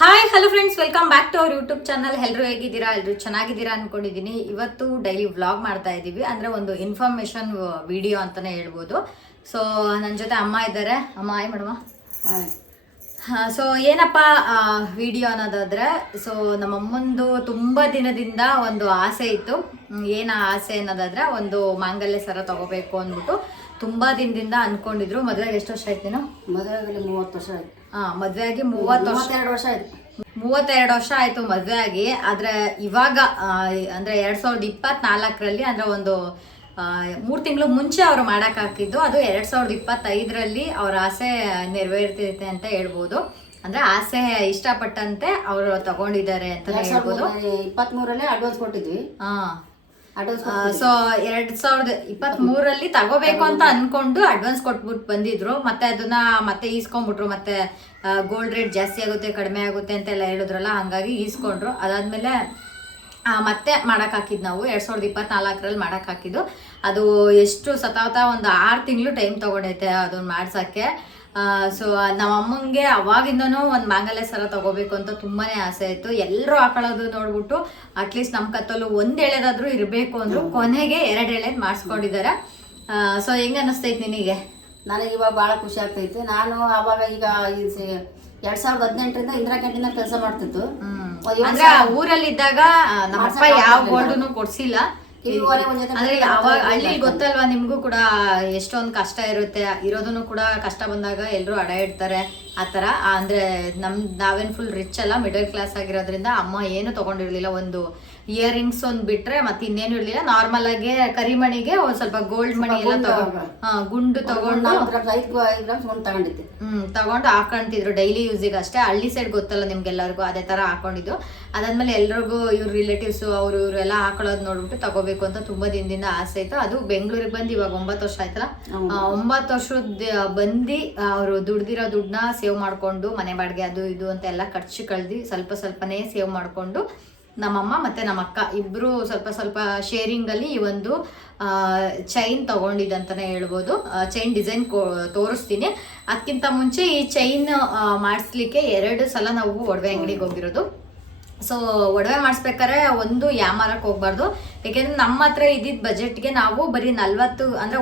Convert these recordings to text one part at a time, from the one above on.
Hi hello friends, welcome back to our YouTube channel. ಎಲ್ಲರೂ ಹೇಗಿದ್ದೀರಾ? ಎಲ್ಲರೂ ಚೆನ್ನಾಗಿದ್ದೀರಾ ಅನ್ಕೊಂಡಿದ್ದೀನಿ. ಇವತ್ತು ಡೈಲಿ ವ್ಲಾಗ್ ಮಾಡ್ತಾ ಇದ್ದೀವಿ, ಅಂದರೆ ಒಂದು ಇನ್ಫಾರ್ಮೇಶನ್ ವಿಡಿಯೋ ಅಂತಲೇ ಹೇಳ್ಬೋದು. ಸೊ ನನ್ನ ಜೊತೆ ಅಮ್ಮ ಇದ್ದಾರೆ. ಅಮ್ಮ ಹಾಯ್ ಮೇಡಮ. ಸೊ ಏನಪ್ಪ ವಿಡಿಯೋ ಅನ್ನೋದಾದ್ರೆ, ಸೊ ನಮ್ಮಮ್ಮಂದು ತುಂಬ ದಿನದಿಂದ ಒಂದು ಆಸೆ ಇತ್ತು. ಏನು ಆಸೆ ಅನ್ನೋದಾದ್ರೆ, ಒಂದು ಮಾಂಗಲ್ಯ ಸರ ತಗೋಬೇಕು ಅಂದ್ಬಿಟ್ಟು ತುಂಬ ದಿನದಿಂದ ಅನ್ಕೊಂಡಿದ್ರು. ಮದುವೆಗೆ ಎಷ್ಟು ವರ್ಷ ಆಯ್ತು ನೀನು? ಮದುವೆಗೆ 30 ವರ್ಷ ಆಯ್ತು. ಮದುವೆ ಆಗಿ 32 ವರ್ಷ ಆಯ್ತು. 32 ವರ್ಷ ಆಯ್ತು ಮದುವೆ ಆಗಿ. ಆದ್ರೆ ಇವಾಗ ಅಂದ್ರೆ 2024ರಲ್ಲಿ ಅಂದ್ರೆ ಒಂದು 3 ತಿಂಗಳು ಮುಂಚೆ ಅವ್ರು ಮಾಡಕ್ ಹಾಕಿದ್ದು. ಅದು 2025ರಲ್ಲಿ ಅವ್ರ ಆಸೆ ನೆರವೇರ್ತೈತೆ ಅಂತ ಹೇಳ್ಬೋದು. ಅಂದ್ರೆ ಆಸೆ ಇಷ್ಟಪಟ್ಟಂತೆ ಅವರು ತಗೊಂಡಿದ್ದಾರೆ ಅಂತ ಹೇಳ್ಬೋದು. 23ರಲ್ಲಿ ಅಡ್ವಾನ್ಸ್ ಕೊಟ್ಟಿದ್ವಿ. ಸೊ 2023ರಲ್ಲಿ ತಗೋಬೇಕು ಅಂತ ಅನ್ಕೊಂಡು ಅಡ್ವಾನ್ಸ್ ಕೊಟ್ಬಿಟ್ಟು ಬಂದಿದ್ರು. ಮತ್ತೆ ಅದನ್ನ ಮತ್ತೆ ಈಸ್ಕೊಂಡ್ಬಿಟ್ರು. ಮತ್ತೆ ಗೋಲ್ಡ್ ರೇಟ್ ಜಾಸ್ತಿ ಆಗುತ್ತೆ, ಕಡಿಮೆ ಆಗುತ್ತೆ ಅಂತೆಲ್ಲ ಹೇಳಿದ್ರಲ್ಲ, ಹಂಗಾಗಿ ಈಸ್ಕೊಂಡ್ರು. ಅದಾದ್ಮೇಲೆ ಮತ್ತೆ ಮಾಡಕ್ ಹಾಕಿದ್ ನಾವು 2024ರಲ್ಲಿ ಮಾಡಕ್ ಹಾಕಿದ್ದು. ಅದು ಎಷ್ಟು ಸತಾವತ ಒಂದು 6 ತಿಂಗಳು ಟೈಮ್ ತಗೊಂಡೈತೆ ಅದನ್ನ ಮಾಡ್ಸಕ್ಕೆ. ಸೊ ನಮ್ಮ ಅಮ್ಮಂಗೆ ಅವಾಗಿಂದನೂ ಒಂದು ಮಾಂಗಲ್ಯ ಸರ ತಗೋಬೇಕು ಅಂತ ತುಂಬಾನೇ ಆಸೆ ಆಯ್ತು. ಎಲ್ಲರೂ ಹಾಕೊಳ್ಳೋದು ನೋಡ್ಬಿಟ್ಟು ಅಟ್ಲೀಸ್ಟ್ ನಮ್ಮ ಕತ್ತಲು 1 ಎಳೆದಾದ್ರೂ ಇರಬೇಕು ಅಂದ್ರು. ಕೊನೆಗೆ 2 ಎಳೆದ್ ಮಾಡಿಸ್ಕೊಂಡಿದ್ದಾರೆ. ಸೊ ಹೆಂಗ ಅನಿಸ್ತೈತಿ ನಿನಗೆ? ನನಗೆ ಇವಾಗ ಭಾಳ ಖುಷಿ ಆಗ್ತೈತೆ. ನಾನು ಅವಾಗ ಈಗ 2018ರಿಂದ ಇಂದಿರಾ ಕ್ಯಾಂಟೀನ್ ಕೆಲಸ ಮಾಡ್ತಿತ್ತು. ಅಂದ್ರೆ ಊರಲ್ಲಿ ಇದ್ದಾಗ ನಮ್ಮಪ್ಪ ಯಾವ ಗೋಲ್ಡ್ನು ಕೊಡ್ಸಿಲ್ಲ. ಅಂದ್ರೆ ಅವಾಗ ಹಳ್ಳಿ ಗೊತ್ತಲ್ವಾ ನಿಮ್ಗೂ ಕೂಡ ಎಷ್ಟೊಂದು ಕಷ್ಟ ಇರುತ್ತೆ. ಇರೋದನ್ನು ಕೂಡ ಕಷ್ಟ ಬಂದಾಗ ಎಲ್ರು ಅಡ ಇಡ್ತಾರೆ ಆತರ. ಅಂದ್ರೆ ನಾವೇನ್ ಫುಲ್ ರಿಚ್ ಅಲ್ಲ, ಮಿಡಲ್ ಕ್ಲಾಸ್ ಆಗಿರೋದ್ರಿಂದ ಅಮ್ಮ ಏನು ತಗೊಂಡಿರ್ಲಿಲ್ಲ. ಒಂದು ಇಯರಿಂಗ್ಸ್ ಒಂದ್ ಬಿಟ್ರೆ ಮತ್ತೆ ಇನ್ನೇನು ಇರ್ಲಿಲ್ಲ. ನಾರ್ಮಲ್ ಆಗಿ ಕರಿಮಣಿಗೆ ಒಂದ್ ಸ್ವಲ್ಪ ಗೋಲ್ಡ್ ಮಣಿ ಎಲ್ಲ ಗುಂಡು ತಗೊಂಡು ತಗೊಂಡು ಹಾಕೊಂತಿದ್ರು ಡೈಲಿ ಯೂಸಿಗೆ ಅಷ್ಟೇ. ಹಳ್ಳಿ ಸೈಡ್ ಗೊತ್ತಲ್ಲ ನಿಮ್ಗೆಲ್ಲರಿಗೂ, ಅದೇ ತರ ಹಾಕೊಂಡಿದ್ದು. ಅದಾದ್ಮೇಲೆ ಎಲ್ರಿಗೂ ಇವ್ರ ರಿಲೇಟಿವ್ಸ್ ಅವ್ರು ಇವರೆಲ್ಲ ಹಾಕೊಳ್ಳೋದು ನೋಡ್ಬಿಟ್ಟು ತಗೋಬೇಕು ಅಂತ ತುಂಬಾ ದಿನದಿಂದ ಆಸೆ ಇತ್ತು. ಅದು ಬೆಂಗಳೂರಿಗೆ ಬಂದು ಇವಾಗ 9 ವರ್ಷ ಆಯ್ತಲ್ಲ. 9 ವರ್ಷದ ಬಂದು ಅವರು ದುಡ್ದಿರೋ ದುಡ್ಡನ್ನ ಸೇವ್ ಮಾಡ್ಕೊಂಡು ಮನೆ ಬಾಡಿಗೆ ಅದು ಇದು ಅಂತ ಎಲ್ಲ ಖರ್ಚು ಕಳ್ದಿ ಸ್ವಲ್ಪನೇ ಸೇವ್ ಮಾಡ್ಕೊಂಡು ನಮ್ಮಮ್ಮ ಮತ್ತೆ ನಮ್ಮ ಅಕ್ಕ ಇಬ್ರು ಸ್ವಲ್ಪ ಶೇರಿಂಗ್ ಅಲ್ಲಿ ಈ ಒಂದು ಚೈನ್ ತಗೊಂಡಿದ್ದಂತಾನೆ ಹೇಳ್ಬೋದು. ಚೈನ್ ಡಿಸೈನ್ ತೋರಿಸ್ತೀನಿ. ಅದಕ್ಕಿಂತ ಮುಂಚೆ ಈ ಚೈನ್ ಮಾಡಿಸ್ಲಿಕ್ಕೆ 2 ಸಲ ನಾವು ಒಡವೆ ಅಂಗಡಿಗೆ ಹೋಗಿರೋದು. ಸೊ ಒಡವೆ ಮಾಡಿಸ್ಬೇಕಾದ್ರೆ ಒಂದು ಯಾಮಾರಕ್ಕೆ ಹೋಗ್ಬಾರ್ದು. ಯಾಕೆಂದ್ರೆ ನಮ್ಮ ಹತ್ರ ಇದ್ದಿದ್ದ ಬಜೆಟ್ಗೆ ನಾವು ಬರೀ 40 ಅಂದ್ರೆ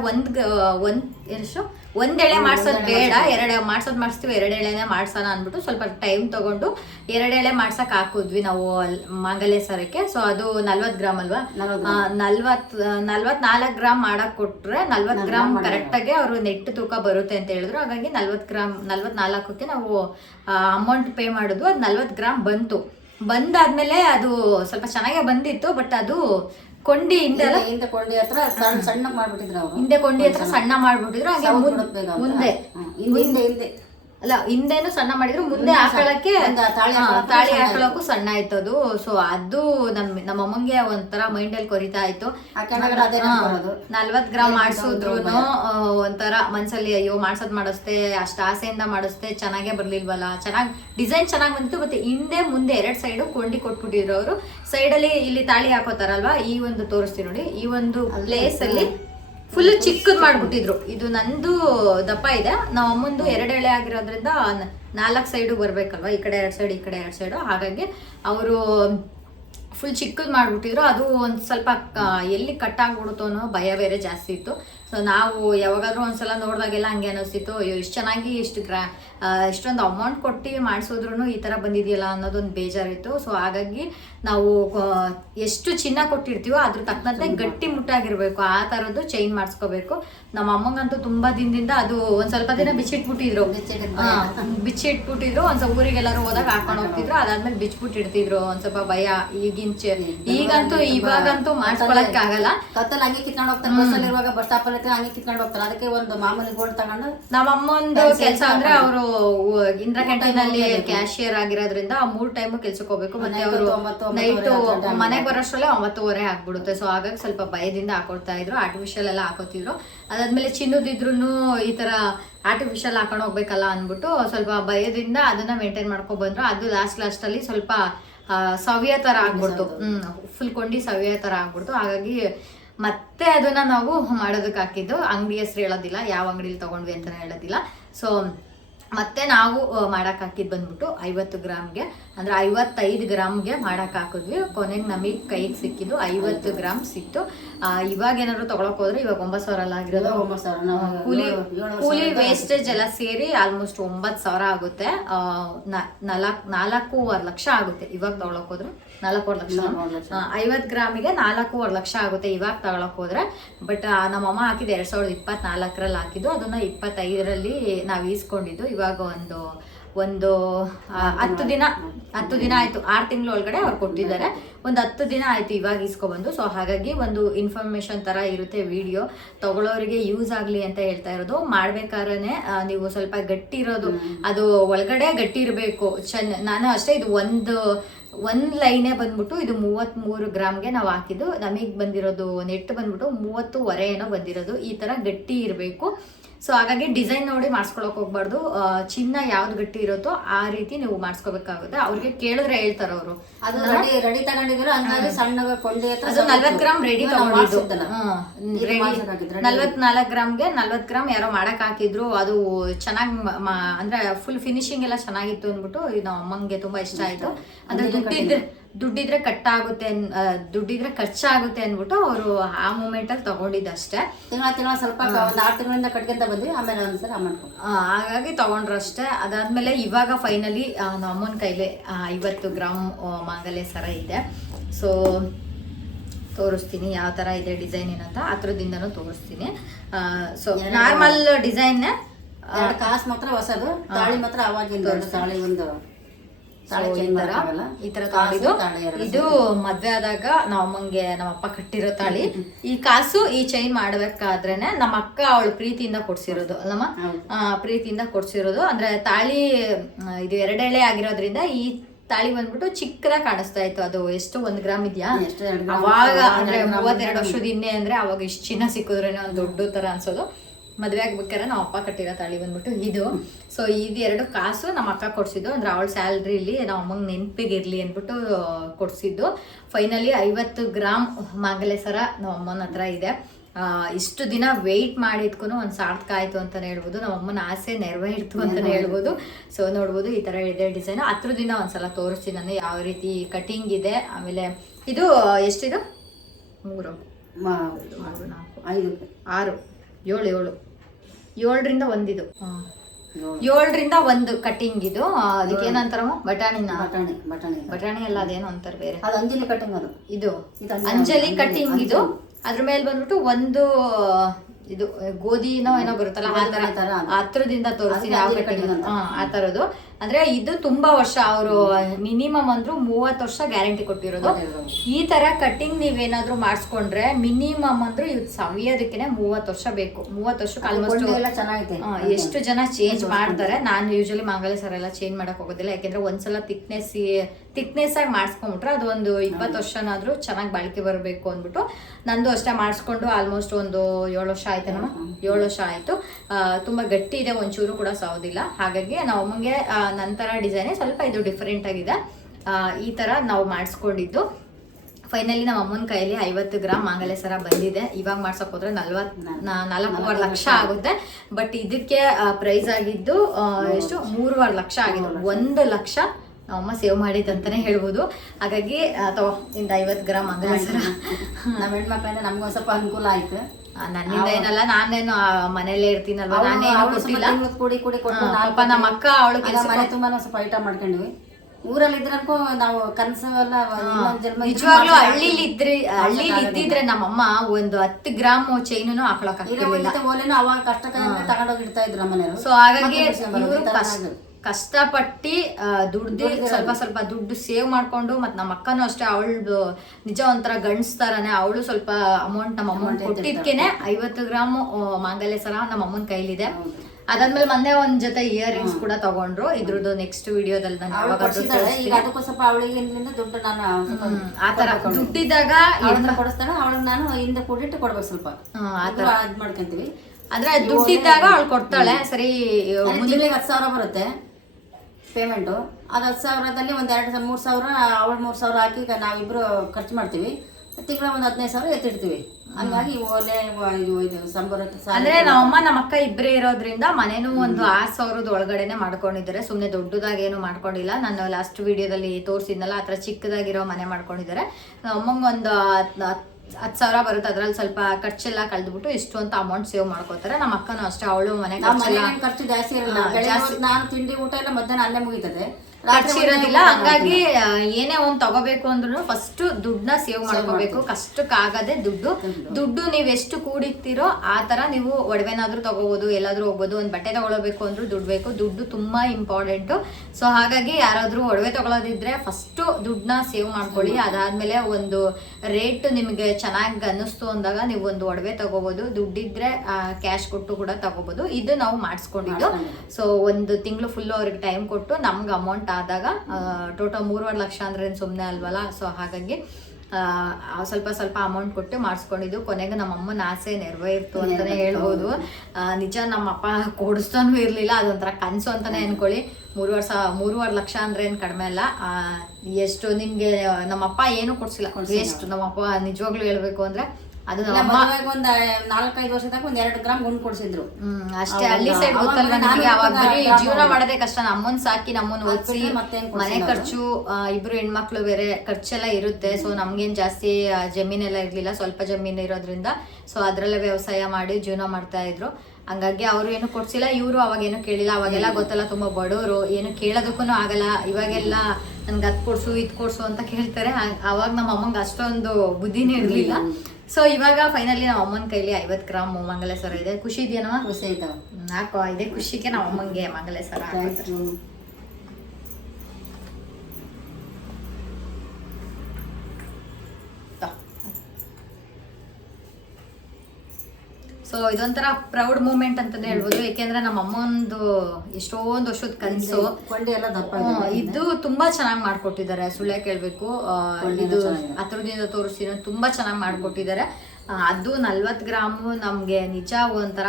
ಒಂದ್ ಎಳೆ ಮಾಡ್ಸೋದು ಬೇಡ, 2 ಮಾಡಿಸ್ತೀವಿ, 2 ಎಳೆನೇ ಮಾಡ್ಸೋಣ ಅಂದ್ಬಿಟ್ಟು ಸ್ವಲ್ಪ ಟೈಮ್ ತಗೊಂಡು 2 ಎಳೆ ಮಾಡ್ಸಕ್ ಹಾಕಿದ್ವಿ ನಾವು ಮಾಂಗಲ್ಯ ಸರಕ್ಕೆ. ಸೊ ಅದು 40 ಗ್ರಾಮ್ ಅಲ್ವಾ, 44 ಗ್ರಾಮ್ ಮಾಡಕ್ ಕೊಟ್ರೆ 40 ಗ್ರಾಮ್ ಕರೆಕ್ಟ್ ಆಗಿ ಅವರು ನೆಟ್ ತೂಕ ಬರುತ್ತೆ ಅಂತ ಹೇಳಿದ್ರು. ಹಾಗಾಗಿ 44ಕ್ಕೆ ನಾವು ಅಮೌಂಟ್ ಪೇ ಮಾಡಿದ್ವು. ಅದು 40 ಗ್ರಾಮ್ ಬಂದಾದ್ಮೇಲೆ ಅದು ಸ್ವಲ್ಪ ಚೆನ್ನಾಗೇ ಬಂದಿತ್ತು. ಬಟ್ ಅದು ಕೊಂಡಿ ಹಿಂದೆ ಕೊಂಡಿ ಹತ್ರ ಸಣ್ಣ ಮಾಡ್ಬಿಟ್ಟಿದ್ರು ಅವ್ರು. ಹಿಂದೆ ಕೊಂಡಿ ಹತ್ರ ಸಣ್ಣ ಮಾಡ್ಬಿಟ್ಟಿದ್ರು. ಹಾಗೆ ಮುಂದೆ ಅಲ್ಲ, ಹಿಂದೆನು ಸಣ್ಣ ಮಾಡಿದ್ರು, ಮುಂದೆ ಹಾಕೊಳ್ಳಕ್ಕೆ ತಾಳಿ ಹಾಕೊಳ್ಳಕ್ಕೂ ಸಣ್ಣ ಆಯ್ತು ಅದು. ಸೊ ಅದು ನಮ್ಮ ಅಮ್ಮಂಗೆ ಒಂಥರ ಮೈಂಡ್ ಅಲ್ಲಿ ಕೊರಿತಾ ಆಯ್ತು. 40 ಗ್ರಾಮ್ ಮಾಡಿಸಿದ್ರು ಒಂಥರ ಮನ್ಸಲ್ಲಿ ಅಯ್ಯೋ ಮಾಡಿಸ್ತೆ, ಅಷ್ಟು ಆಸೆಯಿಂದ ಮಾಡಿಸ್ತೆ, ಚೆನ್ನಾಗೇ ಬರ್ಲಿಲ್ವಲ್ಲ. ಡಿಸೈನ್ ಚೆನ್ನಾಗಿ ಬಂತು. ಮತ್ತೆ ಹಿಂದೆ ಮುಂದೆ 2 ಸೈಡು ಕೊಂಡಿ ಕೊಟ್ಬಿಟ್ಟಿದ್ರು ಅವರು. ಸೈಡಲ್ಲಿ ಇಲ್ಲಿ ತಾಳಿ ಹಾಕೋತಾರಲ್ವಾ, ಈ ಒಂದು ತೋರಿಸ್ತೀನಿ ನೋಡಿ. ಈ ಒಂದು ಪ್ಲೇಸ್ ಅಲ್ಲಿ ಫುಲ್ ಚಿಕ್ಕದ್ ಮಾಡ್ಬಿಟ್ಟಿದ್ರು. ಇದು ನಂದು ದಪ್ಪ ಇದೆ, ನಮ್ಮ ಅಮ್ಮಂದು 2 ಎಳೆ ಆಗಿರೋದ್ರಿಂದ 4 ಸೈಡು ಬರ್ಬೇಕಲ್ವಾ, ಈ ಕಡೆ 2 ಸೈಡ್ ಈ ಕಡೆ 2 ಸೈಡು. ಹಾಗಾಗಿ ಅವರು ಫುಲ್ ಚಿಕ್ಕದ್ ಮಾಡ್ಬಿಟ್ಟಿದ್ರು. ಅದು ಒಂದ್ ಸ್ವಲ್ಪ ಎಲ್ಲಿ ಕಟ್ ಆಗ್ಬಿಡುತ್ತೋ ಅನ್ನೋ ಭಯ ಬೇರೆ ಜಾಸ್ತಿ ಇತ್ತು. ಸೊ ನಾವು ಯಾವಾಗಾದ್ರೂ ಒಂದ್ಸಲ ನೋಡಿದಾಗೆಲ್ಲ ಹಂಗೆ ಅನಿಸ್ತಿತ್ತು, ಅಯ್ಯೋ ಇಷ್ಟು ಚೆನ್ನಾಗಿ ಇಷ್ಟೊಂದು ಅಮೌಂಟ್ ಕೊಟ್ಟು ಮಾಡಿಸೋದ್ರೂ ಈ ತರ ಬಂದಿದೆಯಲ್ಲ ಅನ್ನೋದೊಂದು ಬೇಜಾರಿತ್ತು. ಸೊ ಹಾಗಾಗಿ ನಾವು ಎಷ್ಟು ಚಿನ್ನ ಕೊಟ್ಟಿರ್ತೀವೋ ಅದ್ರ ತಕ್ಕಂತೆ ಗಟ್ಟಿ ಮುಟ್ಟಾಗಿರ್ಬೇಕು, ಆ ತರದ್ದು ಚೈನ್ ಮಾಡಿಸ್ಕೋಬೇಕು. ನಮ್ಮ ಅಮ್ಮಂಗಂತೂ ತುಂಬಾ ದಿನದಿಂದ ಅದು ಒಂದ್ ಸ್ವಲ್ಪ ದಿನ ಬಿಚ್ಚಿಟ್ಬಿಟ್ಟಿದ್ರು. ಒಂದ್ ಸ್ವಲ್ಪ ಊರಿಗೆಲ್ಲಾರು ಹೋದಾಗ ಹಾಕೊಂಡು ಹೋಗ್ತಿದ್ರು. ಅದಾದ್ಮೇಲೆ ಬಿಚ್ಬಿಟ್ಟಿರ್ತಿದ್ರು. ಒಂದ್ ಸ್ವಲ್ಪ ಭಯ. ಇವಾಗಂತೂ ಮಾಡ್ಕೊಳಕ್ ಆಗಲ್ಲ. ಕತ್ತಲ್ ಹಂಗೆ ಕಿತ್ಕೊಂಡು ಹೋಗ್ತಾರೆ. ಬಸ್ಸಲ್ಲಿ ಇರುವಾಗ ಬಸ್ ಸ್ಟಾಪ್ ಅಲ್ಲಿ ಹಂಗೆ ಕಿತ್ಕೊಂಡು ಹೋಗ್ತಾರೆ. ಅದಕ್ಕೆ ಒಂದು ಮಾಮೂಲಿ ಗೋಲ್ಡ್ ತಗೊಂಡು ನಮ್ಮ ಅಮ್ಮಂದು ಕೆಲಸ ಅಂದ್ರೆ ಅವರು ಇಂದಿರಾ ಕ್ಯಾಂಟೀನ್ ಅಲ್ಲಿ ಕ್ಯಾಶಿಯರ್ ಆಗಿರೋದ್ರಿಂದ 3 ಟೈಮ್ ಕೆಲ್ಸಕ್ಕೆ ಹೋಗ್ಬೇಕು. ಮತ್ತೆ ಅವರು ನೈಟ್ ಮನೆಗೆ ಬರೋಷ್ರಲ್ಲೇ 9:30 ಆಗ್ಬಿಡುತ್ತೆ. ಸೊ ಹಾಗಾಗಿ ಸ್ವಲ್ಪ ಭಯದಿಂದ ಹಾಕೊಳ್ತಾ ಇದ್ರು. ಆರ್ಟಿಫಿಷಿಯಲ್ ಎಲ್ಲ ಹಾಕೋತಿದ್ರು. ಅದಾದ್ಮೇಲೆ ಚಿನ್ನದಿದ್ರು ಈ ತರ ಆರ್ಟಿಫಿಷಿಯಲ್ ಹಾಕೊಂಡು ಹೋಗ್ಬೇಕಲ್ಲ ಅಂದ್ಬಿಟ್ಟು ಸ್ವಲ್ಪ ಭಯದಿಂದ ಅದನ್ನ ಮೇಂಟೈನ್ ಮಾಡ್ಕೊಂಡ್ ಬಂದ್ರು. ಅದು ಲಾಸ್ಟ್ ಅಲ್ಲಿ ಸ್ವಲ್ಪ ಸವಿಯ ತರ ಆಗ್ಬಿಡ್ತು. ಫುಲ್ ಕೊಂಡಿ ಸವಿಯ ತರ ಆಗ್ಬಿಡ್ತು. ಹಾಗಾಗಿ ಮತ್ತೆ ಅದನ್ನ ನಾವು ಮಾಡೋದಕ್ಕೆ ಹಾಕಿದ್ದು. ಅಂಗಡಿ ಹೆಸರು ಹೇಳೋದಿಲ್ಲ, ಯಾವ ಅಂಗಡಿಲಿ ತಗೊಂಡ್ವಿ ಅಂತಾನೆ ಹೇಳೋದಿಲ್ಲ. ಸೊ ಮತ್ತೆ ನಾವು ಮಾಡಕ್ ಹಾಕಿದ್ ಬಂದ್ಬಿಟ್ಟು 50 ಗ್ರಾಮ್ಗೆ, ಅಂದ್ರೆ 55 ಗ್ರಾಮ್ಗೆ ಮಾಡಕ್ ಹಾಕಿದ್ವಿ. ಕೊನೆಗೆ ನಮಗೆ ಕೈಗೆ ಸಿಕ್ಕಿದ್ದು 50 ಗ್ರಾಮ್ ಸಿಕ್ತು. ಇವಾಗ ಏನಾದ್ರು ತಗೊಳಕ್ ಹೋದ್ರೆ ಇವಾಗ 9,000 ಅಲ್ಲ ಆಗಿರೋದು. 9,000 ಕೂಲಿ ವೇಸ್ಟೇಜ್ ಎಲ್ಲ ಸೇರಿ ಆಲ್ಮೋಸ್ಟ್ 9,000 ಆಗುತ್ತೆ. 4.5 ಲಕ್ಷ ಆಗುತ್ತೆ ಇವಾಗ ತಗೊಳಕ್ ಹೋದ್ರೆ. 4.5 ಲಕ್ಷ 50 ಗ್ರಾಮಿಗೆ 4.5 ಲಕ್ಷ ಆಗುತ್ತೆ ಇವಾಗ ತಗೊಳಕ್ ಹೋದ್ರೆ. ಬಟ್ ನಮ್ಮಮ್ಮ ಹಾಕಿದ್ದು 2024ರಲ್ಲಿ ಹಾಕಿದ್ದು, ಅದನ್ನ 25ರಲ್ಲಿ ನಾವು ಈಸ್ಕೊಂಡಿದ್ದು. ಇವಾಗ ಒಂದು 10 ದಿನ ಆಯ್ತು, 6 ತಿಂಗಳ ಒಳಗಡೆ ಅವ್ರು ಕೊಟ್ಟಿದ್ದಾರೆ. ಒಂದು 10 ದಿನ ಆಯ್ತು ಇವಾಗ ಇಸ್ಕೊಬಂದು. ಸೊ ಹಾಗಾಗಿ ಒಂದು ಇನ್ಫಾರ್ಮೇಶನ್ ತರ ಇರುತ್ತೆ ವಿಡಿಯೋ, ತಗೊಳ್ಳೋರಿಗೆ ಯೂಸ್ ಆಗ್ಲಿ ಅಂತ ಹೇಳ್ತಾ ಇರೋದು. ಮಾಡ್ಬೇಕಾದ್ರೆ ನೀವು ಸ್ವಲ್ಪ ಗಟ್ಟಿ ಇರೋದು, ಅದು ಒಳಗಡೆ ಗಟ್ಟಿ ಇರಬೇಕು. ನಾನು ಅಷ್ಟೇ, ಇದು ಒಂದ್ ಲೈನೇ ಬಂದ್ಬಿಟ್ಟು ಇದು 33 ಗ್ರಾಮ್ಗೆ ನಾವು ಹಾಕಿದ್ದು. ನಮಗೆ ಬಂದಿರೋದು ನೆಟ್ ಬಂದ್ಬಿಟ್ಟು 30.25 ಏನೋ ಬಂದಿರೋದು. ಈ ತರ ಗಟ್ಟಿ ಇರಬೇಕು. ಸೊ ಹಾಗಾಗಿ ಡಿಸೈನ್ ನೋಡಿ ಮಾಡಿಸ್ಕೊಳಕ್ ಹೋಗ್ಬಾರ್ದು. ಚಿನ್ನ ಯಾವ್ದು ಗಟ್ಟಿ ಇರುತ್ತೋ ಆ ರೀತಿ ನೀವು ಮಾಡಿಸ್ಕೋಬೇಕಾಗುತ್ತೆ. ಅವ್ರಿಗೆ ಕೇಳಿದ್ರೆ ಹೇಳ್ತಾರ ಅವರು. ಅದು ರೆಡಿ ತಗೊಂಡಿದ್ರು, ಹಂಗಾಗಿ ಸಣ್ಣ ಕೊಂಡಿ ಹತ್ರ ಅದು 40 ಗ್ರಾಮ್ ರೆಡಿ ತಗೊಂಡಿದ್ದು. 44 ಗ್ರಾಮ್ಗೆ 40 ಗ್ರಾಮ್ ಯಾರೋ ಮಾಡಕ್ ಹಾಕಿದ್ರು. ಅದು ಚೆನ್ನಾಗಿ ಅಂದ್ರೆ ಫುಲ್ ಫಿನಿಶಿಂಗ್ ಎಲ್ಲ ಚೆನ್ನಾಗಿತ್ತು ಅಂದ್ಬಿಟ್ಟು ನಮ್ಮ ಅಮ್ಮಂಗೆ ತುಂಬಾ ಇಷ್ಟ ಆಯ್ತು. ಅಂದ್ರೆ ದುಡ್ಡಿದ್ರೆ ದುಡ್ಡಿದ್ರೆ ಖರ್ಚಾಗುತ್ತೆ ಅಂದ್ಬಿಟ್ಟು ಅವರು ಆ ಮೂಮೆಂಟ್ ಅಲ್ಲಿ ತಗೊಂಡಿದ್ದಷ್ಟೇ. ತಿಂಗಳ ಸ್ವಲ್ಪ ಒಂದ್ 6 ತಿಂಗಳಿಂದ ಕಟ್ಕೊಂತ ಬಂದ್ವಿ. ಆಮೇಲೆ ಒಂದ್ಸಲ ಹಾಗಾಗಿ ತಗೊಂಡ್ರು ಅಷ್ಟೇ. ಅದಾದ್ಮೇಲೆ ಇವಾಗ ಫೈನಲಿ ನಮ್ಮ ಅಮ್ಮನ ಕೈಲಿ 50 ಗ್ರಾಮ್ ಮಾಂಗಲ್ಯ ಸರ ಇದೆ. ಸೊ ತೋರಿಸ್ತೀನಿ ಯಾವ ತರ ಇದೆ ಡಿಸೈನ್ ಏನಂತ, ಹತ್ರದಿಂದನೂ ತೋರಿಸ್ತೀನಿ. ಸೊ ನಾರ್ಮಲ್ ಡಿಸೈನ್, ಕಾಸು ಮಾತ್ರ ಹೊಸದು, ತಾಳಿ ಮಾತ್ರ ಅವಾಗಿಂದ ತಾಳಿ ಒಂದು ಈ ತರ ತಾಳಿದು. ಇದು ಮದ್ವೆ ಆದಾಗ ನಮ್ಮಮ್ಮಂಗೆ ನಮ್ಮಪ್ಪ ಕಟ್ಟಿರೋ ತಾಳಿ. ಈ ಕಾಸು ಈ ಚೈನ್ ಮಾಡ್ಬೇಕಾದ್ರೇನೆ ನಮ್ಮ ಅಕ್ಕ ಅವಳು ಪ್ರೀತಿಯಿಂದ ಕೊಡ್ಸಿರೋದು ಅಲ್ಲಮ್ಮ, ಪ್ರೀತಿಯಿಂದ ಕೊಡ್ಸಿರೋದು. ಅಂದ್ರೆ ತಾಳಿ ಇದು 2 ಎಳೆ ಆಗಿರೋದ್ರಿಂದ ಈ ತಾಳಿ ಬಂದ್ಬಿಟ್ಟು ಚಿಕ್ಕದಾಗಿ ಕಾಣಿಸ್ತಾ ಇತ್ತು. ಅದು ಎಷ್ಟು 1 ಗ್ರಾಮ್ ಇದೆಯಾ ಅವಾಗ, ಅಂದ್ರೆ 32 ವರ್ಷದ ಹಿಂದೆ ಅಂದ್ರೆ ಅವಾಗ ಇಷ್ಟು ಚಿನ್ನ ಸಿಕ್ಕಿದ್ರೇನೆ ಒಂದು ದೊಡ್ಡ ತರ ಅನ್ಸೋದು. ಮದುವೆ ಆಗ್ಬೇಕಾದ್ರೆ ನಮ್ಮ ಅಪ್ಪ ಕಟ್ಟಿರೋ ತಾಳಿ ಬಂದ್ಬಿಟ್ಟು ಇದು. ಸೊ ಇದು 2 ಕಾಸು ನಮ್ಮ ಅಕ್ಕ ಕೊಡ್ಸಿದ್ದು, ಅಂದ್ರೆ ಅವಳ ಸ್ಯಾಲ್ರಿಲಿ ನಮ್ಮ ಅಮ್ಮಂಗೆ ನೆನಪಿಗಿರ್ಲಿ ಅಂದ್ಬಿಟ್ಟು ಕೊಡ್ಸಿದ್ದು. ಫೈನಲಿ 50 ಗ್ರಾಮ್ ಮಾಂಗಲ್ಯ ಸರ ನಮ್ಮ ಅಮ್ಮನ ಹತ್ರ ಇದೆ. ಇಷ್ಟು ದಿನ ವೆಯ್ಟ್ ಮಾಡಿದ್ಕೂ ಒಂದು ಸಾರ್ಥಕ ಆಯ್ತು ಅಂತಾನೆ ಹೇಳ್ಬೋದು. ನಮ್ಮ ಅಮ್ಮನ ಆಸೆ ನೆರವೇರಿತು ಅಂತಾನೆ ಹೇಳ್ಬೋದು. ಸೊ ನೋಡ್ಬೋದು ಈ ತರ ಇದೆ ಡಿಸೈನ್. ಹತ್ರದಿಂದ ಒಂದ್ಸಲ ತೋರಿಸ್ತೀನಿ ನಾನು ಯಾವ ರೀತಿ ಕಟಿಂಗ್ ಇದೆ. ಆಮೇಲೆ ಇದು ಎಷ್ಟಿದು 3 4 5 6 7 7ರಿಂದ ಒಂದಿದು 7ರಿಂದ 1 ಕಟಿಂಗ್ ಇದು. ಅದಕ್ಕೆ ಏನಂತಾರ ಬಟಾಣಿ ಅಲ್ಲ, ಅದೇನೋ ಅಂತಾರೆ ಬೇರೆ. ಅದು ಅಂಜಲಿ ಕಟಿಂಗ್. ಇದು ಅಂಜಲಿ ಕಟಿಂಗ್. ಇದು ಅದ್ರ ಮೇಲೆ ಬಂದ್ಬಿಟ್ಟು ಒಂದು ಇದು ಗೋಧಿನೋ ಏನೋ ಬರುತ್ತಲ್ಲ ಆ ತರ ಹತ್ರದಿಂದ ತೋರಿಸ್ತೀನಿ ಯಾವ ಕಟಿಂಗ್ ಆ ತರದ್ದು. ಅಂದ್ರೆ ಇದು ತುಂಬಾ ವರ್ಷ, ಅವರು ಮಿನಿಮಮ್ ಅಂದ್ರು 30 ವರ್ಷ ಗ್ಯಾರಂಟಿ ಕೊಟ್ಟಿರೋದು. ಈ ತರ ಕಟಿಂಗ್ ನೀವೇನಾದ್ರೂ ಮಾಡಿಸ್ಕೊಂಡ್ರೆ ಮಿನಿಮಮ್ ಅಂದ್ರು ಇದು ಸವಿಯೋದಕ್ಕೆ 30 ವರ್ಷ ಬೇಕು. 30 ವರ್ಷಕ್ಕೆ ಆಲ್ಮೋಸ್ಟ್ ಎಷ್ಟು ಜನ ಚೇಂಜ್ ಮಾಡ್ತಾರೆ. ನಾನು ಯೂಶಲಿ ಮಾಂಗಲ್ಯ ಸರ ಎಲ್ಲ ಚೇಂಜ್ ಮಾಡಕ್ ಹೋಗೋದಿಲ್ಲ, ಯಾಕೆಂದ್ರೆ ಒಂದ್ಸಲ ಥಿಕ್ನೆಸ್ ಆಗಿ ಮಾಡಿಸ್ಕೊಂಡ್ಬಿಟ್ರೆ ಅದು ಒಂದು 20 ವರ್ಷನಾದ್ರೂ ಚೆನ್ನಾಗಿ ಬಾಳಿಕೆ ಬರಬೇಕು ಅಂದ್ಬಿಟ್ಟು ನಂದು ಅಷ್ಟೇ ಮಾಡಿಸ್ಕೊಂಡು ಆಲ್ಮೋಸ್ಟ್ ಒಂದು 7 ವರ್ಷ ಆಯ್ತು ನಮ್ಮ 7 ವರ್ಷ ಆಯ್ತು. ತುಂಬಾ ಗಟ್ಟಿ ಇದೆ, ಒಂಚೂರು ಕೂಡ ಸೌದಿಲ್ಲ. ಹಾಗಾಗಿ ನಾವು ಅಮ್ಮಂಗೆ ನಂತರ ಡಿಸೈನ್ ಸ್ವಲ್ಪ ಇದು ಡಿಫರೆಂಟ್ ಆಗಿದೆ. ಈ ತರ ನಾವು ಮಾಡಿಸ್ಕೊಂಡಿದ್ದು. ಫೈನಲಿ ನಮ್ಮ ಅಮ್ಮನ ಕೈಯಲ್ಲಿ 50 ಗ್ರಾಮ್ ಮಾಂಗಲ್ಯ ಸರ ಬಂದಿದೆ. ಇವಾಗ ಮಾಡ್ಸಕ್ ಹೋದ್ರೆ 4.25 ಲಕ್ಷ ಆಗುತ್ತೆ. ಬಟ್ ಇದಕ್ಕೆ ಪ್ರೈಸ್ ಆಗಿದ್ದು ಎಷ್ಟು 3.25 ಲಕ್ಷ ಆಗಿದೆ. 1 ಲಕ್ಷ ನಮ್ಮಮ್ಮ ಸೇವ್ ಮಾಡಿದಂತಾನೆ ಹೇಳ್ಬೋದು. ಹಾಗಾಗಿ ಇಂದ 50 ಗ್ರಾಮ್ ಮಾಂಗಲ್ಯ ಸರ ನಮ್ಮ ಹೆಣ್ಮಕ್ಳಂದ್ರೆ ನಮ್ಗೊಂದ್ ಸ್ವಲ್ಪ ಅನುಕೂಲ ಆಯ್ತು. ನನ್ನಿಂದ ಏನಲ್ಲ, ನಾನೇನು ಮನೇಲೆ ಇರ್ತೀನಲ್ವಾ, ನಾನೇನು ಕೊಟ್ಟಿಲ್ಲ. ಸ್ವಲ್ಪ ನಮ್ಮ ಅಕ್ಕ ಅವಳು ಮನೆ ತುಂಬಾ ಸ್ವಲ್ಪ ಐಟಮ್ ಮಾಡ್ಕೊಂಡ್ವಿ. ಊರಲ್ಲಿ ಇದ್ರಕ್ಕೂ ನಾವು ಕನಸೆಲ್ಲ ನಿಜವಾಗ್ಲೂ ಹಳ್ಳಿಲಿ ಇದ್ದಿದ್ರೆ ನಮ್ಮಮ್ಮ ಒಂದು 10 ಗ್ರಾಮ್ ಚೈನು ಹಾಕೊಳಕ್ ಓಲೇನು ಅವಾಗ ಕಷ್ಟಕ್ಕೆ ತಗೊಂಡೋಗಿ ಇಡ್ತಾ ಇದ್ರು ನಮ್ಮನೆಯವರು. ಸೊ ಹಾಗಾಗಿ ಕಷ್ಟಪಟ್ಟು ದುಡ್ದು ಸ್ವಲ್ಪ ದುಡ್ಡು ಸೇವ್ ಮಾಡ್ಕೊಂಡು, ಮತ್ ನಮ್ಮ ಅಕ್ಕನೂ ಅಷ್ಟೇ, ಅವಳು ನಿಜ ಒಂಥರ ಗಂಡಸ್ತಾರನೆ. ಅವಳು ಸ್ವಲ್ಪ ಅಮೌಂಟ್ ನಮ್ಮ ಅಮ್ಮನ್ ಕೊಟ್ಟಿದ್ಕೇನೆ 50 ಗ್ರಾಮ್ ಮಾಂಗಲ್ಯ ಸರ ನಮ್ಮ ಅಮ್ಮನ ಕೈಲಿದೆ. ಅದಾದ್ಮೇಲೆ ಮೊನ್ನೆ ಒಂದ್ ಜೊತೆ ಇಯರ್ ರಿಂಗ್ಸ್ ಕೂಡ ತಗೊಂಡ್ರು. ಇದ್ರದ್ದು ನೆಕ್ಸ್ಟ್ ವಿಡಿಯೋದಲ್ಲಿ ನಾನು ಆತರ ದುಡ್ಡಿದ್ದಾಗ ಕೊಡಿಸ್ತಾಳೆ, ಅವಳಿಗೆ ನಾನು ಹಿಂದೆ ಕೂಡಿಟ್ಟು ಕೊಡ್ಬೇಕು ಸ್ವಲ್ಪ ಆತರ ಮಾಡ್ಕೊಂತೀವಿ. ಅಂದ್ರೆ ದುಡ್ಡಿದ್ದಾಗ ಅವಳು ಕೊಡ್ತಾಳೆ. ಸರಿ, 10,000 ಬರುತ್ತೆ ಪೇಮೆಂಟು. ಅದು 10,000ದಲ್ಲಿ ಒಂದ್ 3,000 ಅವಳು 3,000 ಹಾಕಿ ನಾವಿಬ್ರು ಖರ್ಚು ಮಾಡ್ತೀವಿ. ತಿಂಗಳ ಒಂದು 15,000 ಎತ್ತಿಡ್ತೀವಿ. ಹಂಗಾಗಿ ಓಲೆ ಇದು ಸಂಬರ ಅಂದ್ರೆ ನಮ್ಮಮ್ಮ ನಮ್ಮ ಅಕ್ಕ ಇಬ್ಬರೇ ಇರೋದ್ರಿಂದ ಮನೇನು ಒಂದು 6,000 ಒಳಗಡೆನೆ ಮಾಡ್ಕೊಂಡಿದ್ದಾರೆ. ಸುಮ್ನೆ ದೊಡ್ಡದಾಗಿ ಏನು ಮಾಡ್ಕೊಂಡಿಲ್ಲ. ನಾನು ಲಾಸ್ಟ್ ವಿಡಿಯೋದಲ್ಲಿ ತೋರಿಸಿದ್ನಲ್ಲ ಆ ಥರ ಚಿಕ್ಕದಾಗಿರೋ ಮನೆ ಮಾಡ್ಕೊಂಡಿದ್ದಾರೆ. ಅಮ್ಮಂಗೆ ಒಂದು 10,000 ಬರುತ್ತೆ. ಅದ್ರಲ್ಲಿ ಸ್ವಲ್ಪ ಖರ್ಚೆಲ್ಲ ಕಳೆದ್ಬಿಟ್ಟು ಇಷ್ಟು ಅಂತ ಅಮೌಂಟ್ ಸೇವ್ ಮಾಡ್ಕೋತಾರೆ. ನಮ್ಮ ಅಕ್ಕನೂ ಅಷ್ಟೇ, ಅವಳು ಮನೆ ಖರ್ಚು ಜಾಸ್ತಿ ಇರಲ್ಲ. ನಾನು ತಿಂಡಿ ಊಟ ಎಲ್ಲ ಮಧ್ಯಾಹ್ನ ಅಲ್ಲೇ ಮುಗಿತದೆ, ಖರ್ಚು ಇರೋದಿಲ್ಲ. ಹಂಗಾಗಿ ಏನೇ ಒಂದ್ ತಗೋಬೇಕು ಅಂದ್ರೂ ಫಸ್ಟ್ ದುಡ್ಡನ್ನ ಸೇವ್ ಮಾಡ್ಕೋಬೇಕು. ಕಷ್ಟಕ್ಕಾಗದೆ ದುಡ್ಡು ನೀವ್ ಎಷ್ಟು ಕೂಡಿರ್ತೀರೋ ಆ ತರ ನೀವು ಒಡವೆನಾದ್ರೂ ತಗೋಬಹುದು, ಎಲ್ಲಾದ್ರೂ ಹೋಗ್ಬೋದು. ಒಂದ್ ಬಟ್ಟೆ ತಗೊಳ್ಬೇಕು ಅಂದ್ರೂ ದುಡ್ಡು ಬೇಕು. ದುಡ್ಡು ತುಂಬಾ ಇಂಪಾರ್ಟೆಂಟ್. ಸೊ ಹಾಗಾಗಿ ಯಾರಾದ್ರೂ ಒಡವೆ ತಗೊಳ್ಳೋದಿದ್ರೆ ಫಸ್ಟ್ ದುಡ್ಡನ್ನ ಸೇವ್ ಮಾಡ್ಕೊಳ್ಳಿ. ಅದಾದ್ಮೇಲೆ ಒಂದು ರೇಟ್ ನಿಮ್ಗೆ ಚೆನ್ನಾಗಿ ಅನ್ನಿಸ್ತು ಅಂದಾಗ ನೀವು ಒಂದು ಒಡವೆ ತಗೋಬಹುದು. ದುಡ್ಡಿದ್ರೆ ಕ್ಯಾಶ್ ಕೊಟ್ಟು ಕೂಡ ತಗೋಬಹುದು. ಇದು ನಾವು ಮಾಡಿಸ್ಕೊಂಡಿದ್ದು. ಸೊ ಒಂದು ತಿಂಗಳು ಫುಲ್ ಅವ್ರಿಗೆ ಟೈಮ್ ಕೊಟ್ಟು ನಮ್ಗೆ ಅಮೌಂಟ್ ಆದಾಗ ಟೋಟಲ್ 3.5 ಲಕ್ಷ ಅಂದ್ರೆ ಸುಮ್ಮನೆ ಅಲ್ವಲ್ಲ. ಸೊ ಹಾಗಾಗಿ ಸ್ವಲ್ಪ ಅಮೌಂಟ್ ಕೊಟ್ಟು ಮಾಡಿಸ್ಕೊಂಡಿದ್ದು. ಕೊನೆಗೆ ನಮ್ಮ ಅಮ್ಮನ ಆಸೆ ನೆರವೇರಿತು ಅಂತಾನೆ ಹೇಳ್ಬೋದು. ನಿಜ ನಮ್ಮಪ್ಪ ಕೊಡಿಸ್ತಾನೂ ಇರ್ಲಿಲ್ಲ, ಅದೊಂಥರ ಕನಸು ಅಂತಾನೆ ಅನ್ಕೊಳ್ಳಿ. 3.5 ಲಕ್ಷ ಅಂದ್ರೆ ಏನ್ ಕಡಿಮೆ ಅಲ್ಲ. ಎಷ್ಟು ನಿಮ್ಗೆ ನಮ್ಮಪ್ಪ ಏನು ಕೊಡ್ಸಿಲ್ಲ, ವೇಸ್ಟ್. ನಮ್ಮಪ್ಪ ನಿಜವಾಗ್ಲೂ ಹೇಳ್ಬೇಕು ಅಂದ್ರೆ ಅದು ಒಂದ್ 4-5 ವರ್ಷ ತನಕ 1-2 ಗ್ರಾಮ್ ಗುಂಡು ಕೊಡ್ಸಿದ್ರು ಅಷ್ಟೇ. ಹಳ್ಳಿ ಸೈಡ್ ಗೊತ್ತಲ್ವ ನಿಮಗೆ, ಅವಾಗ ಬರೀ ಜೀವನ ಮಾಡೋದೇ ಕಷ್ಟ. ನಮ್ಮನ್ ಸಾಕಿ ನಮ್ಮನ್ ಓದಿಸಿ ಮನೆ ಖರ್ಚು, ಇಬ್ರು ಹೆಣ್ಮಕ್ಳು ಬೇರೆ ಖರ್ಚೆಲ್ಲ ಇರುತ್ತೆ. ಸೊ ನಮ್ಗೇನ್ ಜಾಸ್ತಿ ಜಮೀನೆಲ್ಲ ಇರ್ಲಿಲ್ಲ, ಸ್ವಲ್ಪ ಜಮೀನು ಇರೋದ್ರಿಂದ ಸೊ ಅದ್ರಲ್ಲೇ ವ್ಯವಸಾಯ ಮಾಡಿ ಜೀವನ ಮಾಡ್ತಾ ಇದ್ರು. ಹಂಗಾಗಿ ಅವರು ಏನು ಕೊಡ್ಸಿಲ್ಲ, ಇವರು ಅವಾಗ ಏನು ಕೇಳಿಲ್ಲ. ಅವಾಗೆಲ್ಲ ಗೊತ್ತಲ್ಲ, ತುಂಬಾ ಬಡವರು, ಏನು ಕೇಳೋದಕ್ಕೂ ಆಗಲ್ಲ. ಇವಾಗೆಲ್ಲ ನನ್ಗೆ ಅದ್ ಕೊಡ್ಸು ಇದ್ ಕೊಡ್ಸು ಅಂತ ಕೇಳ್ತಾರೆ. ಅವಾಗ ನಮ್ಮ ಅಮ್ಮಂಗೆ ಅಷ್ಟೊಂದು ಬುದ್ಧಿನೇ ಇರ್ಲಿಲ್ಲ. ಸೊ ಇವಾಗ ಫೈನಲಿ ನಮ್ಮ ಅಮ್ಮನ ಕೈಲಿ 50 ಗ್ರಾಮ್ ಮಂಗಲೇಶ್ವರ ಇದೆ. ಖುಷಿ ಇದೆಯಾ? ಖುಷಿ ಆಯ್ತವ. ನಾಲ್ಕು ಇದೇ ಖುಷಿಗೆ ನಮ್ಮ ಅಮ್ಮಂಗೆ ಮಂಗಲೇಶ್ವರ. ಸೊ ಇದೊಂಥರ ಪ್ರೌಡ್ ಮೂಮೆಂಟ್ ಅಂತಾನೆ ಹೇಳ್ಬೋದು. ಯಾಕೆಂದ್ರೆ ನಮ್ಮ ಅಮ್ಮಂದು ಎಷ್ಟೊಂದು ವರ್ಷದ ಕನಸು ಇದು ತುಂಬಾ ಚೆನ್ನಾಗಿ ಮಾಡ್ಕೊಟ್ಟಿದ್ದಾರೆ. ಸುಳ್ಳೆ ಕೇಳ್ಬೇಕು, ಇದು ಹತ್ರದಿಂದ ತೋರಿಸಿರೋ ತುಂಬಾ ಚೆನ್ನಾಗಿ ಮಾಡ್ಕೊಟ್ಟಿದ್ದಾರೆ. ಅದು 40 ಗ್ರಾಮು ನಮ್ಗೆ ನಿಜ ಒಂಥರ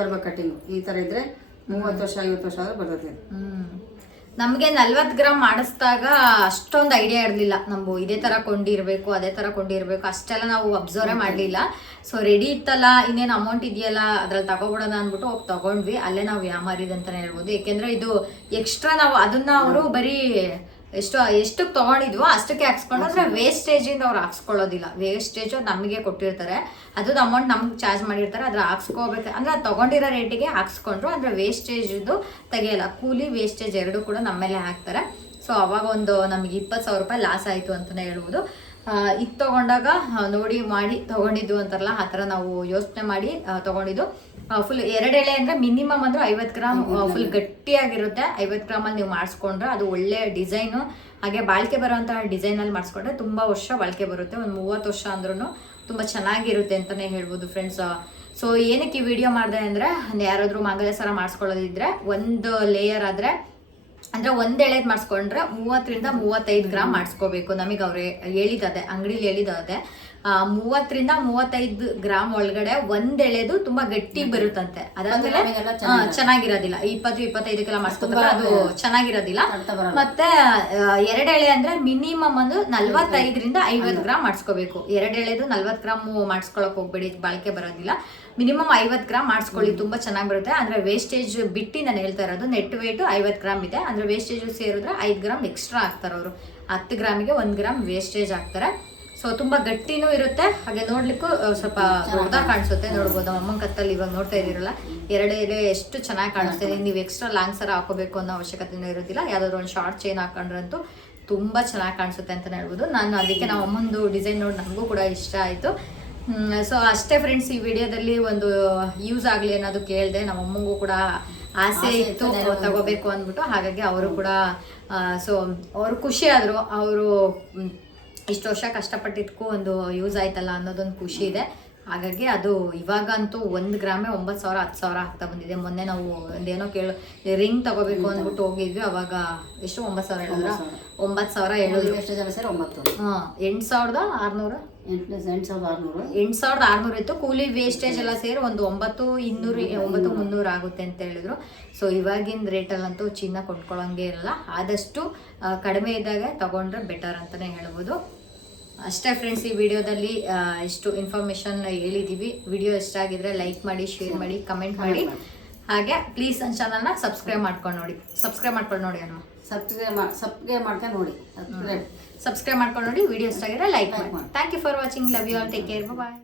ಬರ್ಬೇಕು. ಕಟಿಂಗ್ ಈ ತರ ಇದ್ರೆ 30 ವರ್ಷ 50 ವರ್ಷ ಆದ್ರೂ ಬರ್ತದೆ. ನಮ್ಗೆ 40 ಗ್ರಾಮ್ ಮಾಡಿಸಿದಾಗ ಅಷ್ಟೊಂದು ಐಡಿಯಾ ಇರಲಿಲ್ಲ. ನಾವು ಇದೇ ತರ ಕೊಂಡಿರ್ಬೇಕು, ಅದೇ ತರ ಕೊಂಡಿರ್ಬೇಕು ಅಷ್ಟೆಲ್ಲ ನಾವು ಅಬ್ಸರ್ವ್ ಮಾಡ್ಲಿಲ್ಲ. ಸೊ ರೆಡಿ ಇತ್ತಲ್ಲ, ಇನ್ನೇನು ಅಮೌಂಟ್ ಇದೆಯಲ್ಲ ಅದ್ರಲ್ಲಿ ತಗೋಬಿಡೋಣ ಅಂದ್ಬಿಟ್ಟು ಹೋಗಿ ತಗೊಂಡ್ವಿ. ಅಲ್ಲೇ ನಾವು ವ್ಯಾಮಾರಿದ್ ಅಂತಾನೆ ಹೇಳ್ಬೋದು. ಯಾಕೆಂದ್ರೆ ಇದು ಎಕ್ಸ್ಟ್ರಾ ನಾವು ಅದನ್ನ ಅವರು ಬರೀ ಎಷ್ಟು ತಗೊಂಡಿದ್ವೋ ಅಷ್ಟಕ್ಕೆ ಹಾಕ್ಸ್ಕೊಂಡು, ಅಂದ್ರೆ ವೇಸ್ಟೇಜ್ ಇಂದ ಅವ್ರು ಹಾಕ್ಸ್ಕೊಳ್ಳೋದಿಲ್ಲ. ವೇಸ್ಟೇಜ್ ನಮಗೆ ಕೊಟ್ಟಿರ್ತಾರೆ, ಅದು ಅಮೌಂಟ್ ನಮ್ಗೆ ಚಾರ್ಜ್ ಮಾಡಿರ್ತಾರೆ. ಅದ್ರ ಹಾಕ್ಸ್ಕೋಬೇಕು ಅಂದ್ರೆ ಅದು ತಗೊಂಡಿರೋ ರೇಟಿಗೆ ಹಾಕ್ಸ್ಕೊಂಡ್ರು. ಅಂದ್ರೆ ವೇಸ್ಟೇಜ್ ತೆಗಿಯಲ್ಲ, ಕೂಲಿ ವೇಸ್ಟೇಜ್ ಎರಡು ಕೂಡ ನಮ್ಮ ಮೇಲೆ ಹಾಕ್ತಾರೆ. ಸೊ ಅವಾಗ ಒಂದು ನಮಗೆ 20,000 ರೂಪಾಯಿ ಲಾಸ್ ಆಯ್ತು ಅಂತಾನೆ ಹೇಳ್ಬೋದು. ಇದು ತಗೊಂಡಾಗ ನೋಡಿ ಮಾಡಿ ತಗೊಂಡಿದ್ದು ಅಂತಾರಲ್ಲ, ಆ ಥರ ನಾವು ಯೋಚನೆ ಮಾಡಿ ತಗೊಂಡಿದ್ದು. ಫುಲ್ 2 ಎಳೆ ಅಂದ್ರೆ ಮಿನಿಮಮ್ ಅಂದ್ರೆ 50 ಗ್ರಾಮ್ ಫುಲ್ ಗಟ್ಟಿಯಾಗಿರುತ್ತೆ. 50 ಗ್ರಾಮಲ್ಲಿ ನೀವು ಮಾಡಿಸ್ಕೊಂಡ್ರೆ ಅದು ಒಳ್ಳೆ ಡಿಸೈನು, ಹಾಗೆ ಬಾಳಿಕೆ ಬರುವಂತಹ ಡಿಸೈನ್ ಅಲ್ಲಿ ಮಾಡಿಸ್ಕೊಂಡ್ರೆ ತುಂಬಾ ವರ್ಷ ಬಾಳಿಕೆ ಬರುತ್ತೆ. ಒಂದು 30 ವರ್ಷ ಅಂದ್ರೂ ತುಂಬಾ ಚೆನ್ನಾಗಿರುತ್ತೆ ಅಂತಾನೆ ಹೇಳ್ಬೋದು ಫ್ರೆಂಡ್ಸ್. ಸೊ ಏನಕ್ಕೆ ಈ ವಿಡಿಯೋ ಮಾಡಿದೆ ಅಂದ್ರೆ, ಯಾರಾದ್ರೂ ಮಂಗಲೇಶ್ವರ ಮಾಡಿಸ್ಕೊಳ್ಳೋದಿದ್ರೆ ಒಂದು ಲೇಯರ್ ಆದ್ರೆ ಅಂದ್ರೆ ಒಂದ್ ಎಳೆದ್ ಮಾಡಿಸ್ಕೊಂಡ್ರೆ 30ರಿಂದ 35 ಗ್ರಾಮ್ ಮಾಡಿಸ್ಕೋಬೇಕು. ನಮಗೆ ಅವ್ರೆ ಹೇಳಿದದೆ, ಅಂಗಡಿಲಿ ಹೇಳಿದದೆ 30ರಿಂದ 35 ಗ್ರಾಮ್ ಒಳಗಡೆ ಒಂದ್ ಎಳೆದು ತುಂಬಾ ಗಟ್ಟಿ ಬರುತ್ತಂತೆ. ಅದಾದ್ಮೇಲೆ ಚೆನ್ನಾಗಿರೋದಿಲ್ಲ. 20-25 ಮಾಡಿಸ್ಕೊತಾರೆ, ಅದು ಚೆನ್ನಾಗಿರೋದಿಲ್ಲ. ಮತ್ತೆ 2 ಎಳೆ ಅಂದ್ರೆ ಮಿನಿಮಮ್ ಒಂದು 45ರಿಂದ 50 ಗ್ರಾಮ್ ಮಾಡಿಸ್ಕೋಬೇಕು. 2 ಎಳೆದು 40 ಗ್ರಾಮ್ ಮಾಡಿಸ್ಕೊಳಕ್ ಹೋಗ್ಬೇಡಿ, ಬಾಳಿಕೆ ಬರೋದಿಲ್ಲ. ಮಿನಿಮಮ್ 50 ಗ್ರಾಮ್ ಮಾಡಿಸ್ಕೊಳ್ಳಿ, ತುಂಬಾ ಚೆನ್ನಾಗಿ ಬರುತ್ತೆ. ಅಂದ್ರೆ ವೇಸ್ಟೇಜ್ ಬಿಟ್ಟು ನಾನು ಹೇಳ್ತಾ ಇರೋದು. ನೆಟ್ ವೇಟ್ 50 ಗ್ರಾಮ್ ಇದೆ, ಅಂದ್ರೆ ವೇಸ್ಟೇಜ್ ಸೇರಿದ್ರೆ 5 ಗ್ರಾಮ್ ಎಕ್ಸ್ಟ್ರಾ ಹಾಕ್ತಾರೆ ಅವರು. 10 ಗ್ರಾಮಿಗೆ 1 ಗ್ರಾಮ್ ವೇಸ್ಟೇಜ್ ಹಾಕ್ತಾರೆ. ಸೊ ತುಂಬಾ ಗಟ್ಟಿನೂ ಇರುತ್ತೆ, ಹಾಗೆ ನೋಡ್ಲಿಕ್ಕೂ ಸ್ವಲ್ಪ ದೊಡ್ಡದಾಗಿ ಕಾಣಿಸುತ್ತೆ. ನೋಡ್ಬೋದು ಅಮ್ಮನ ಕತ್ತಲ್ಲಿ ಇವಾಗ ನೋಡ್ತಾ ಇದ್ದೀರಲ್ಲ, 2 ಎಲೆ ಎಷ್ಟು ಚೆನ್ನಾಗಿ ಕಾಣಿಸ್ತಾ ಇದೆ. ನೀವು ಎಕ್ಸ್ಟ್ರಾ ಲಾಂಗ್ ಸರ ಹಾಕೋಬೇಕು ಅನ್ನೋ ಅವಶ್ಯಕತೆನೂ ಇರೋದಿಲ್ಲ. ಯಾವ್ದಾದ್ರು ಒಂದು ಶಾರ್ಟ್ ಚೈನ್ ಹಾಕೊಂಡ್ರಂತೂ ತುಂಬಾ ಚೆನ್ನಾಗಿ ಕಾಣಿಸುತ್ತೆ ಅಂತಾನೆ ಹೇಳ್ಬೋದು. ನಾನು ಅದಕ್ಕೆ ನಾವು ಅಮ್ಮಂದು ಡಿಸೈನ್ ನೋಡಿ ನನಗೂ ಕೂಡ ಇಷ್ಟ ಆಯ್ತು. ಸೊ ಅಷ್ಟೇ ಫ್ರೆಂಡ್ಸ್, ಈ ವಿಡಿಯೋದಲ್ಲಿ ಒಂದು ಯೂಸ್ ಆಗಲಿ ಅನ್ನೋದು ಕೇಳಿದೆ. ನಮ್ಮ ಅಮ್ಮಂಗೂ ಕೂಡ ಆಸೆ ಇತ್ತು ತಗೋಬೇಕು ಅಂದ್ಬಿಟ್ಟು, ಹಾಗಾಗಿ ಅವರು ಕೂಡ ಸೊ ಅವರು ಖುಷಿ ಆದರು. ಅವರು ಇಷ್ಟು ವರ್ಷ ಕಷ್ಟಪಟ್ಟಿದ್ದಕ್ಕೂ ಒಂದು ಯೂಸ್ ಆಯ್ತಲ್ಲ ಅನ್ನೋದೊಂದು ಖುಷಿ ಇದೆ. ಹಾಗಾಗಿ ಅದು ಇವಾಗಂತೂ 1 ಗ್ರಾಮೇ 9,000 10,000 ಆಗ್ತಾ ಬಂದಿದೆ. ಮೊನ್ನೆ ನಾವು ಒಂದೇನೋ ರಿಂಗ್ ತಗೋಬೇಕು ಅಂದ್ಬಿಟ್ಟು ಹೋಗಿದ್ವಿ, ಅವಾಗ ಎಷ್ಟು 9,000 ಹೇಳಿದ್ರ? 9,000 ಹೇಳಿದ್ರು. ಎಷ್ಟು ಜನ ಸೇರಿ 9. 8,600 8,600 ಇತ್ತು. ಕೂಲಿ ವೇಸ್ಟೇಜ್ ಎಲ್ಲ ಸೇರಿ ಒಂದು 9,300 ಆಗುತ್ತೆ ಅಂತ ಹೇಳಿದ್ರು. ಸೊ ಇವಾಗಿನ ರೇಟಲ್ಲಂತೂ ಚಿನ್ನ ಕೊಂಡ್ಕೊಳ್ಳೋಂಗೆ ಇರಲ್ಲ. ಆದಷ್ಟು ಕಡಿಮೆ ಇದ್ದಾಗ ತಗೊಂಡ್ರೆ ಬೆಟರ್ ಅಂತಾನೆ ಹೇಳ್ಬೋದು. ಅಷ್ಟೇ ಫ್ರೆಂಡ್ಸ್, ಈ ವಿಡಿಯೋದಲ್ಲಿ ಇಷ್ಟು ಇನ್ಫಾರ್ಮೇಶನ್ ಹೇಳಿದೀವಿ. ವಿಡಿಯೋ ಇಷ್ಟ ಆಗಿದ್ರೆ ಲೈಕ್ ಮಾಡಿ, ಶೇರ್ ಮಾಡಿ, ಕಮೆಂಟ್ ಮಾಡಿ. ಹಾಗೆ ಪ್ಲೀಸ್ ನನ್ನ ಚಾನಲ್ನ ಸಬ್ಸ್ಕ್ರೈಬ್ ಮಾಡ್ಕೊಂಡು ನೋಡಿ ಅಮ್ಮ. ಸಬ್ಸ್ಕ್ರೈಬ್ ಮಾಡ್ಕೊಂಡು ನೋಡಿ. ಸಬ್ಸ್ಕ್ರೈಬ್ ಮಾಡ್ಕೊಂಡು ನೋಡಿ. ವಿಡಿಯೋ ಇಷ್ಟ ಆಗಿದ್ರೆ ಲೈಕ್ ಮಾಡಿ. Thank you for watching. Love you all. Take care. Bye.